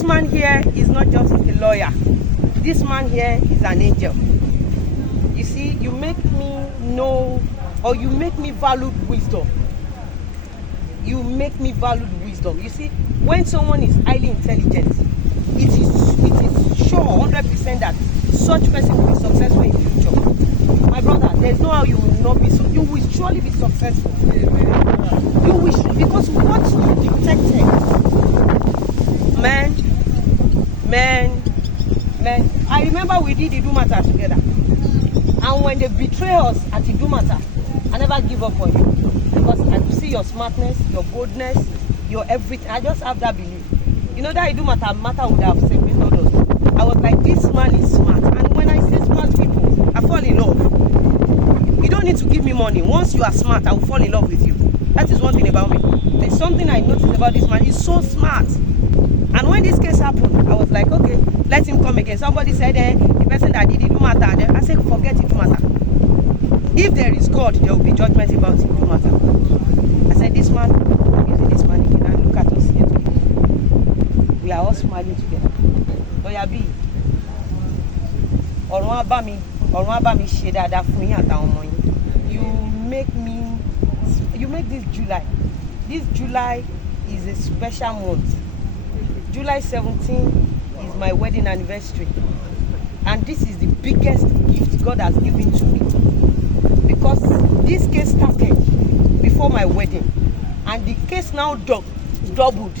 This man here is not just a lawyer. This man here is an angel. You see, you make me know, or you make me value wisdom. You make me value wisdom. You see, when someone is highly intelligent, it is sure 100% that such person will be successful in future. My brother, there's no how you will not be so. You will surely be successful. You wish, because what you detected, man. I remember we did the Idumata together, and when they betray us at the Idumata, I never give up on you, because I see your smartness, your boldness, your everything. I just have that belief. You know, that Idumata matter would have separated us. I was like, this man is smart, and when I see smart people, I fall in love. You don't need to give me money. Once you are smart, I will fall in love with you. That is one thing about me. There's something I noticed about this man. He's so smart. And when this case happened, I was like, okay, let him come again. Somebody said, the person that did it, do matter. I said, forget it, do matter. If there is God, there will be judgment about it, do matter. I said, this man, using this man again, and look at us here today. We are all smiling together. Lawyer B, ọ̀run á bá mi ṣe dáadáa fún yín àtàwọn ọmọ yín. You make this July. This July is a special month. July 17 is my wedding anniversary, and this is the biggest gift God has given to me, because this case started before my wedding, and the case now doubled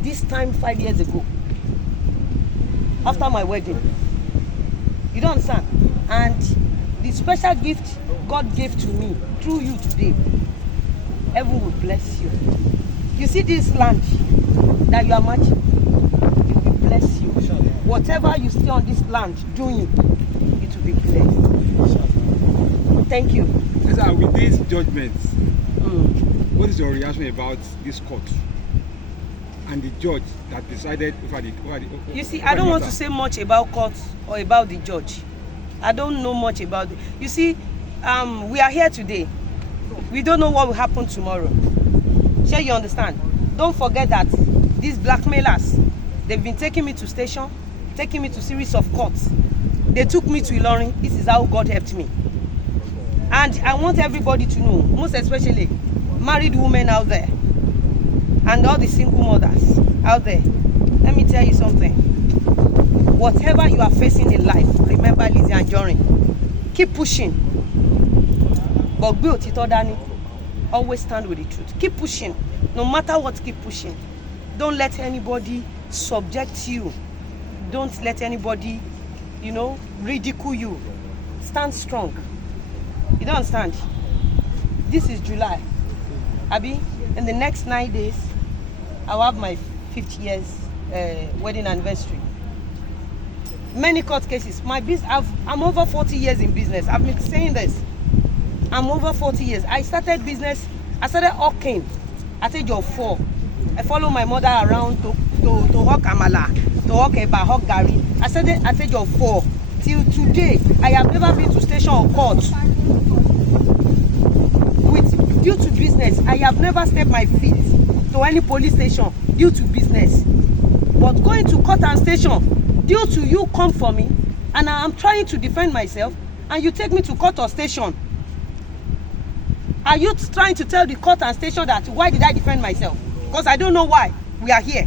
this time 5 years ago after my wedding. You don't understand? And the special gift God gave to me through you today, heaven will bless you. You see this land that you are matching, it will bless you. Whatever you see on this land doing, it will be blessed. Thank you. Yes, sir, with these judgments, what is your reaction about this court and the judge that decided over the You see, I don't want to say much about court or about the judge. I don't know much about it. You see, we are here today. We don't know what will happen tomorrow. Sure, you understand? Don't forget that these blackmailers, they've been taking me to station, taking me to series of courts. They took me to Ilorin. This is how God helped me. And I want everybody to know, most especially married women out there and all the single mothers out there. Let me tell you something. Whatever you are facing in life, remember Liz Anjorin. Keep pushing. But be òtítọ́ dání. Always stand with the truth. Keep pushing. No matter what, keep pushing. Don't let anybody subject you. Don't let anybody, ridicule you. Stand strong. You don't understand? This is July. Abi, in the next 9 days, I'll have my 50 years wedding anniversary. Many court cases. I'm over 40 years in business. I've been saying this. I'm over 40 years. I started business. I started hawking at age of 4. I follow my mother around to hawk amala, to hawk eba, hawk gari. I started at age of 4. Till today, I have never been to station or court. Due to business, I have never stepped my feet to any police station due to business. But going to court and station, due to you come for me, and I'm trying to defend myself, and you take me to court or station. Are you trying to tell the court and station that why did I defend myself? Because I don't know why we are here.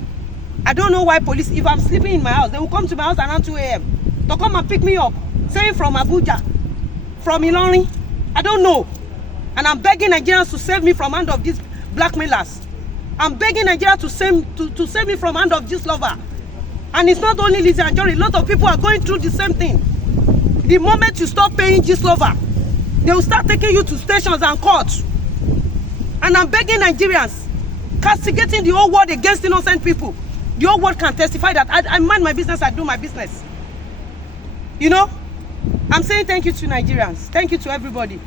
I don't know why police, if I'm sleeping in my house, they will come to my house around 2 a.m. to come and pick me up, saying from Abuja, from Ilorin. I don't know. And I'm begging Nigerians to save me from hand of these blackmailers. I'm begging Nigeria to save me from hand of this lover. And it's not only Liz Anjorin, a lot of people are going through the same thing. The moment you stop paying this lover, they will start taking you to stations and courts. And I'm begging Nigerians, castigating the whole world against innocent people. The whole world can testify that I mind my business, I do my business. I'm saying thank you to Nigerians. Thank you to everybody.